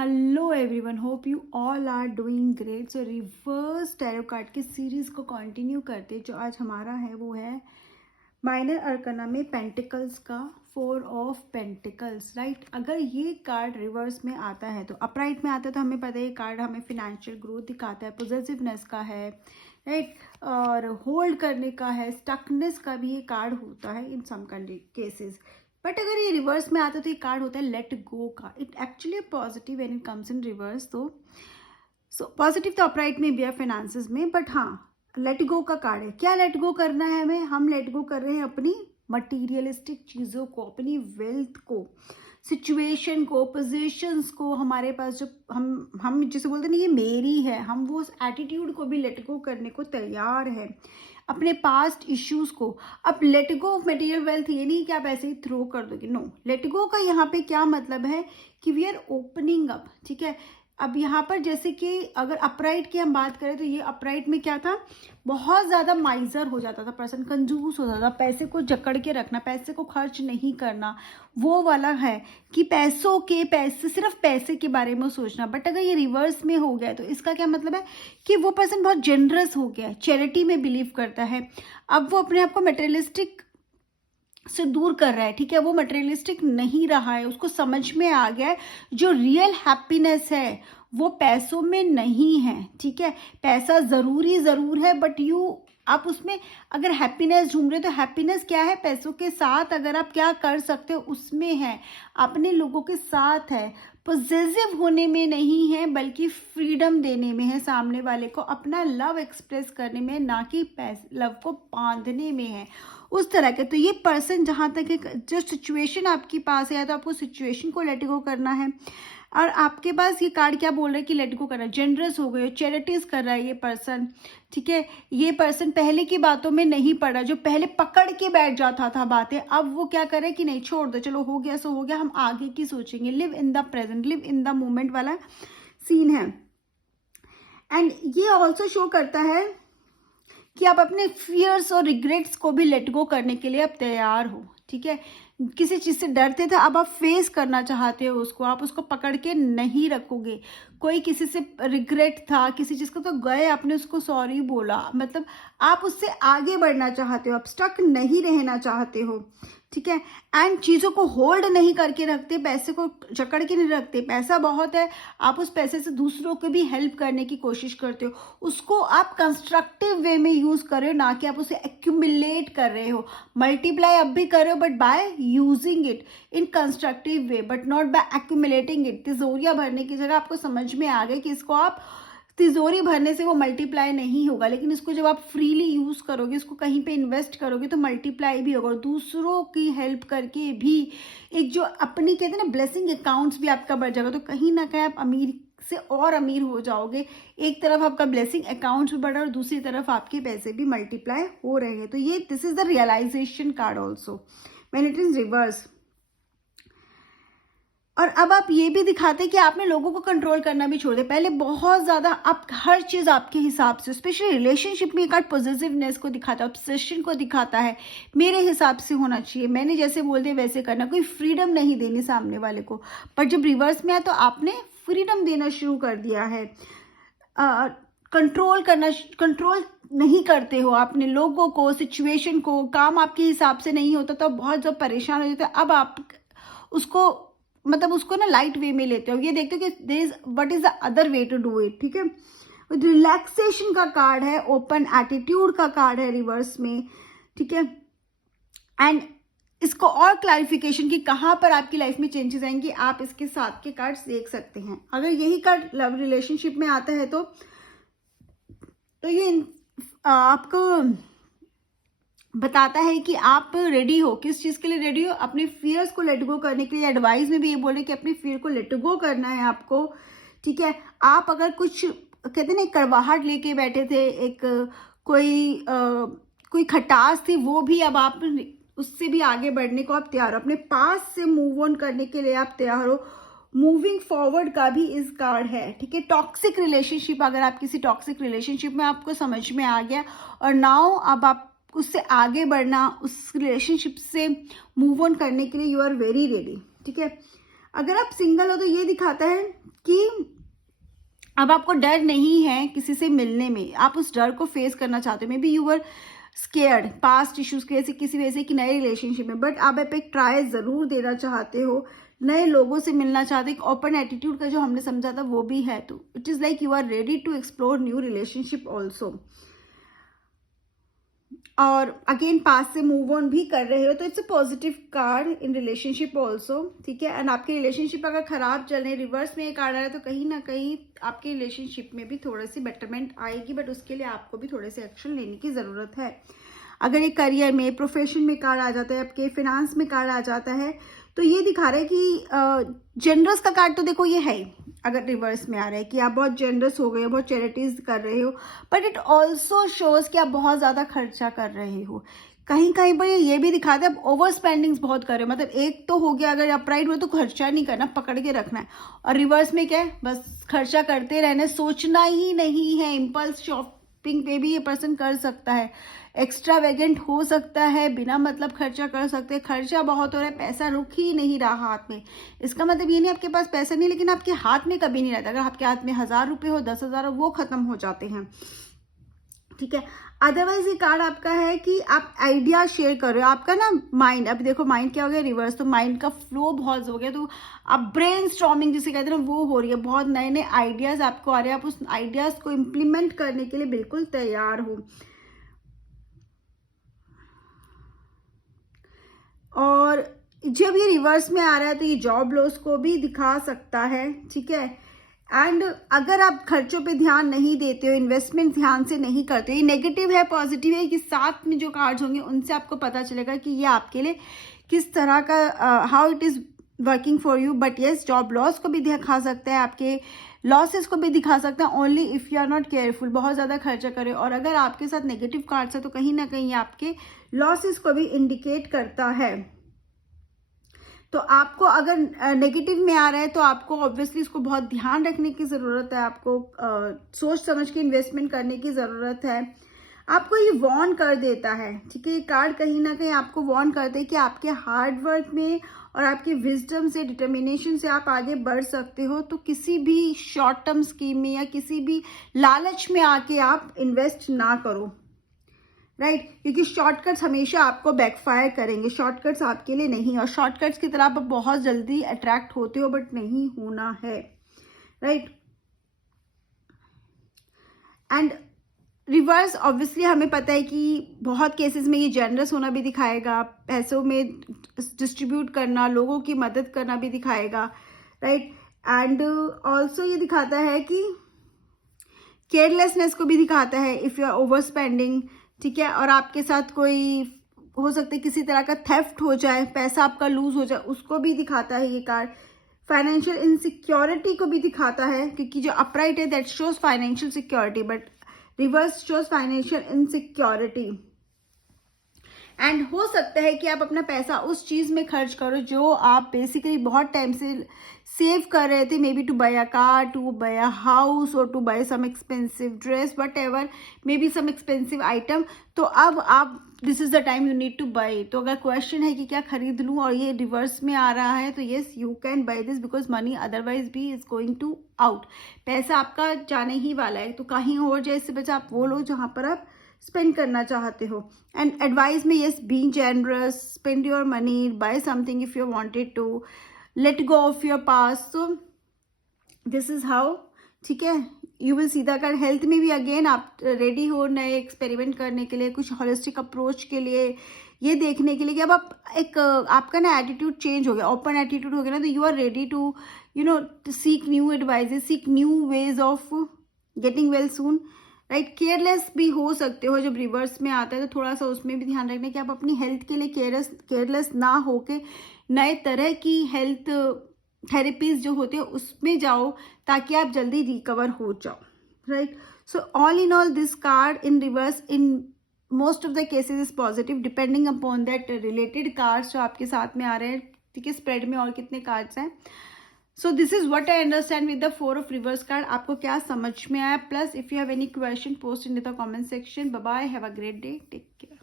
Hello everyone, hope you all are doing great. So reverse tarot card की series को continue करते जो आज हमारा है वो है माइनर अरकाना में पेंटिकल्स का 4 ऑफ पेंटिकल्स, राइट। अगर ये कार्ड रिवर्स में आता है तो अपराइट में आता है तो हमें पता है ये कार्ड हमें फिनेंशियल ग्रोथ दिखाता है, पॉजिटिवनेस का है, राइट, और होल्ड करने का है, स्टकनेस का भी ये कार्ड होता है इन सम केसेस। बट अगर ये रिवर्स में आता है तो ये कार्ड होता है लेट गो का। It actually positive when it comes in reverse. तो पॉजिटिव तो अपराइट में भी है फाइनेंसेस में, बट हाँ लेट गो का कार्ड है। क्या लेट गो करना है हमें? हम लेट गो कर रहे हैं अपनी मटीरियलिस्टिक चीज़ों को, अपनी वेल्थ को, सिचुएशन को, पोजीशंस को। हमारे पास जो हम जिसे बोलते हैं ना ये मेरी है, हम वो उस एटीट्यूड को भी लेट गो करने को तैयार है, अपने पास्ट इश्यूज को। अब late go of material wealth ये नहीं कि आप ऐसे ही थ्रो कर दोगे, नो। लेट गो का यहाँ पे क्या मतलब है कि वी आर ओपनिंग अप, ठीक है। अब यहाँ पर जैसे कि अगर अपराइट की हम बात करें तो ये अपराइट में क्या था, बहुत ज़्यादा माइजर हो जाता था पर्सन, कंजूस हो जाता था, पैसे को जकड़ के रखना, पैसे को खर्च नहीं करना, वो वाला है कि पैसे सिर्फ पैसे के बारे में सोचना। बट अगर ये रिवर्स में हो गया तो इसका क्या मतलब है कि वो पर्सन बहुत जेनरस हो गया है, चैरिटी में बिलीव करता है। अब वो अपने आप को मटेरियलिस्टिक से दूर कर रहा है, ठीक है, वो मटेरियलिस्टिक नहीं रहा है, उसको समझ में आ गया है जो रियल हैप्पीनेस है वो पैसों में नहीं है, ठीक है। पैसा ज़रूरी ज़रूर है बट आप उसमें अगर हैप्पीनेस ढूंढ रहे हो तो हैप्पीनेस क्या है, पैसों के साथ अगर आप क्या कर सकते हो उसमें है, अपने लोगों के साथ है, पॉजिटिव होने में नहीं है बल्कि फ्रीडम देने में है, सामने वाले को अपना लव एक्सप्रेस करने में, ना कि लव को बांधने में है, उस तरह के। तो ये पर्सन जहाँ तक एक जो सिचुएशन आपके पास है तो आपको सिचुएशन को लेट गो करना है। और आपके पास ये कार्ड क्या बोल रहा है कि लेट गो करना है, जनरस हो गए, चैरिटीज कर रहा है ये पर्सन, ठीक है। ये पर्सन पहले की बातों में नहीं पड़ा, जो पहले पकड़ के बैठ जाता था बातें, अब वो क्या करे कि नहीं, छोड़ दो, चलो हो गया सो हो गया, हम आगे की सोचेंगे। Live in the present, live in the moment वाला सीन है। एंड ये ऑल्सो शो करता है कि आप अपने फियर्स और रिग्रेट्स को भी लेट गो करने के लिए आप तैयार हो, ठीक है। किसी चीज़ से डरते थे, अब आप फेस करना चाहते हो उसको, आप उसको पकड़ के नहीं रखोगे। कोई किसी से रिग्रेट था किसी चीज़ का तो गए, आपने उसको सॉरी बोला, मतलब आप उससे आगे बढ़ना चाहते हो, आप स्टक नहीं रहना चाहते हो, ठीक है। एंड चीज़ों को होल्ड नहीं करके रखते, पैसे को जकड़ के नहीं रखते। पैसा बहुत है, आप उस पैसे से दूसरों को भी हेल्प करने की कोशिश करते हो, उसको आप कंस्ट्रक्टिव वे में यूज़ कर रहे हो, ना कि आप उसे एक्यूमुलेट कर रहे हो। मल्टीप्लाई अब भी कर रहे हो but by using it in constructive way, but not by accumulating it. तिजोरियाँ भरने की जगह आपको समझ में आ गई कि इसको आप तिजोरी भरने से वो मल्टीप्लाई नहीं होगा, लेकिन इसको जब आप फ्रीली यूज़ करोगे, इसको कहीं पे इन्वेस्ट करोगे तो मल्टीप्लाई भी होगा। और दूसरों की हेल्प करके भी एक जो अपनी कहते हैं ना ब्लेसिंग अकाउंट्स भी आपका बढ़ जाएगा, तो कहीं ना कहीं आप अमीर से और अमीर हो जाओगे। एक तरफ आपका ब्लेसिंग अकाउंट्स भी बढ़ा और दूसरी तरफ आपके पैसे भी मल्टीप्लाई हो रहे हैं। तो ये this is the realization card also when it is reverse. और अब आप ये भी दिखाते हैं कि आपने लोगों को कंट्रोल करना भी छोड़ दिया। पहले बहुत ज़्यादा आप हर चीज़ आपके हिसाब से, स्पेशली रिलेशनशिप में, एक आर्ट पॉजिटिवनेस को दिखाता है, ऑब्सेशन को दिखाता है, मेरे हिसाब से होना चाहिए, मैंने जैसे बोल दिया वैसे करना, कोई फ्रीडम नहीं देनी सामने वाले को। पर जब रिवर्स में आया तो आपने फ्रीडम देना शुरू कर दिया है, कंट्रोल नहीं करते हो आपने लोगों को, सिचुएशन को। काम आपके हिसाब से नहीं होता तो बहुत जब परेशान हो जाते हैं, अब आप उसको मतलब उसको ना लाइट वे में लेते हो, ये देखते हो कि there is what is the other way to do it, ठीक है। रिलैक्सेशन का कार्ड है, ओपन एटीट्यूड का कार्ड है रिवर्स में, ठीक है। एंड इसको और क्लैरिफिकेशन की कहाँ पर आपकी लाइफ में चेंजेस आएंगी, आप इसके साथ के कार्ड्स देख सकते हैं। अगर यही कार्ड लव रिलेशनशिप में आता है तो ये आपको बताता है कि आप रेडी हो, किस चीज़ के लिए रेडी हो, अपने फियर्स को लेट गो करने के लिए। एडवाइस में भी ये बोल रहे कि अपने फियर को लेट गो करना है आपको, ठीक है। आप अगर कुछ कहते हैं ना कड़वाहट लेके बैठे थे, एक कोई खटास थी, वो भी अब आप उससे भी आगे बढ़ने को आप तैयार हो, अपने पास से मूव ऑन करने के लिए आप तैयार हो। मूविंग फॉरवर्ड का भी इस कार्ड है, ठीक है। टॉक्सिक रिलेशनशिप, अगर आप किसी टॉक्सिक रिलेशनशिप में आपको समझ में आ गया और नाउ अब आप उससे आगे बढ़ना, उस रिलेशनशिप से मूव ऑन करने के लिए यू आर वेरी रेडी, ठीक है। अगर आप सिंगल हो तो ये दिखाता है कि अब आपको डर नहीं है किसी से मिलने में, आप उस डर को फेस करना चाहते हो। May be you were scared past issues की वजह से, किसी वजह से कि नए रिलेशनशिप में, बट आप एक ट्राई ज़रूर देना चाहते हो, नए लोगों से मिलना चाहते हो। एक ओपन एटीट्यूड का जो हमने समझा था वो भी है, तो it is like you are ready to explore new relationship also. और अगेन पास से मूव ऑन भी कर रहे हो, तो it's a positive card in relationship also, ठीक है। एंड आपके रिलेशनशिप अगर खराब चल रहे, रिवर्स में ये कार्ड आ रहा है, तो कहीं ना कहीं आपके रिलेशनशिप में भी थोड़ी सी बेटरमेंट आएगी, बट उसके लिए आपको भी थोड़े से एक्शन लेने की ज़रूरत है। अगर ये करियर में, प्रोफेशन में कार्ड आ जाता है, आपके फाइनेंस में कार्ड आ जाता है, तो ये दिखा रहा है कि जनरस का कार्ड तो देखो ये है ही, अगर रिवर्स में आ रहा है कि आप बहुत जनरस हो गए हो, बहुत चैरिटीज कर रहे हो, बट इट ऑल्सो शोज कि आप बहुत ज़्यादा खर्चा कर रहे हो। कहीं कहीं पर ये भी दिखाते हैं आप ओवर स्पेंडिंग्स बहुत कर रहे हो। मतलब एक तो हो गया, अगर अपराइट हुए तो खर्चा नहीं करना, पकड़ के रखना है, और रिवर्स में क्या है, बस खर्चा करते रहना, सोचना ही नहीं है। इम्पल्स शॉपिंग पे भी ये पर्सन कर सकता है, एक्स्ट्रा वेगेंट हो सकता है, बिना मतलब खर्चा कर सकते हैं। खर्चा बहुत हो रहा है, पैसा रुक ही नहीं रहा हाथ में। इसका मतलब ये नहीं आपके पास पैसा नहीं, लेकिन आपके हाथ में कभी नहीं रहता। अगर आपके हाथ में 1000 रुपये हो, 10,000 हो, वो खत्म हो जाते हैं, ठीक है। अदरवाइज ये कार्ड आपका है कि आप आइडिया शेयर कर रहे हो, आपका ना माइंड, अब देखो माइंड क्या हो गया, रिवर्स, तो माइंड का फ्लो बहुत हो गया, तो आप ब्रेन स्टॉर्मिंग जिसे कहते हैं ना, वो हो रही है। बहुत नए नए आइडियाज आपको आ रहे हैं, आप उस आइडियाज को इम्प्लीमेंट करने के लिए बिल्कुल तैयार हो। और जब ये रिवर्स में आ रहा है तो ये जॉब लॉस को भी दिखा सकता है, ठीक है। एंड अगर आप खर्चों पे ध्यान नहीं देते हो, इन्वेस्टमेंट ध्यान से नहीं करते हो, ये नेगेटिव है पॉजिटिव है, कि साथ में जो कार्ड्स होंगे उनसे आपको पता चलेगा कि ये आपके लिए किस तरह का, how it is working for you. But yes, job loss को भी दिखा सकता है, आपके लॉसेस को भी दिखा सकता है, only if you are not careful, बहुत ज़्यादा खर्चा करें। और अगर आपके साथ नेगेटिव कार्ड्स है तो कहीं ना कहीं आपके लॉसेस को भी इंडिकेट करता है। तो आपको अगर नेगेटिव में आ रहा है तो आपको ऑब्वियसली इसको बहुत ध्यान रखने की ज़रूरत है, आपको सोच समझ के इन्वेस्टमेंट करने की ज़रूरत है। आपको ये वॉर्न कर देता है, ठीक है। ये कार्ड कहीं ना कहीं आपको वॉर्न करते हैं कि आपके हार्ड वर्क में और आपके विजडम से, डिटर्मिनेशन से आप आगे बढ़ सकते हो। तो किसी भी शॉर्ट टर्म स्कीम में या किसी भी लालच में आके आप इन्वेस्ट ना करो, राइट, क्योंकि शॉर्टकट्स हमेशा आपको बैकफायर करेंगे, शॉर्टकट्स आपके लिए नहीं। और शॉर्टकट्स की तरफ आप बहुत जल्दी अट्रैक्ट होते हो, बट नहीं होना है, राइट। एंड रिवर्स ऑब्वियसली हमें पता है कि बहुत केसेस में ये जनरस होना भी दिखाएगा, पैसों में डिस्ट्रीब्यूट करना, लोगों की मदद करना भी दिखाएगा, राइट। एंड ऑल्सो ये दिखाता है कि केयरलेसनेस को भी दिखाता है, if you are over spending, ठीक है। और आपके साथ कोई हो सकता है किसी तरह का थेफ्ट हो जाए, पैसा आपका लूज हो जाए, उसको भी दिखाता है ये कार्ड। फाइनेंशियल इनसिक्योरिटी को भी दिखाता है, क्योंकि जो अपराइट है that shows financial security, but reverse shows financial insecurity. And हो सकता है कि आप अपना पैसा उस चीज़ में खर्च करो जो आप बेसिकली बहुत टाइम से सेव कर रहे थे, maybe to buy a car, to buy a house, और to buy some expensive dress, whatever, maybe some expensive item. तो अब आप, this is the time you need to buy. तो अगर question है कि क्या खरीद लूँ और ये रिवर्स में आ रहा है, तो yes you can by this, because money otherwise भी इज गोइंग टू आउट। पैसा आपका जाने ही वाला है, तो कहीं और जाए, इससे बचा आप वो लो जहाँ पर आप स्पेंड करना चाहते हो। एंड एडवाइस में yes, being generous, spend your money, buy something if you wanted to, let go of your past. So this is how, ठीक है, you will see the card. Health में भी अगेन आप ready हो नए experiment करने के लिए, कुछ हॉलिस्टिक अप्रोच के लिए, ये देखने के लिए कि अब आप एक आपका ना एटीट्यूड चेंज हो गया, ओपन एटीट्यूड हो गया ना, तो you are ready to you know seek new advices, seek new ways of getting well soon, right. Careless भी हो सकते हो जब रिवर्स में आता है, तो थोड़ा सा उसमें भी ध्यान रखना कि आप अपनी हेल्थ के लिए केयरलेस ना होके नए तरह की हेल्थ थेरेपीज जो होते हैं उसमें जाओ, ताकि आप जल्दी रिकवर हो जाओ, right. So all in all, this card in reverse in most of the cases is positive, depending upon that related cards जो आपके साथ में आ रहे हैं, ठीक है। स्प्रेड में और कितने कार्ड्स हैं। So this is what I understand with the 4 of reverse card. आपको क्या समझ में आया? Plus if you have any question, post in the comment section. Bye bye, have a great day, take care.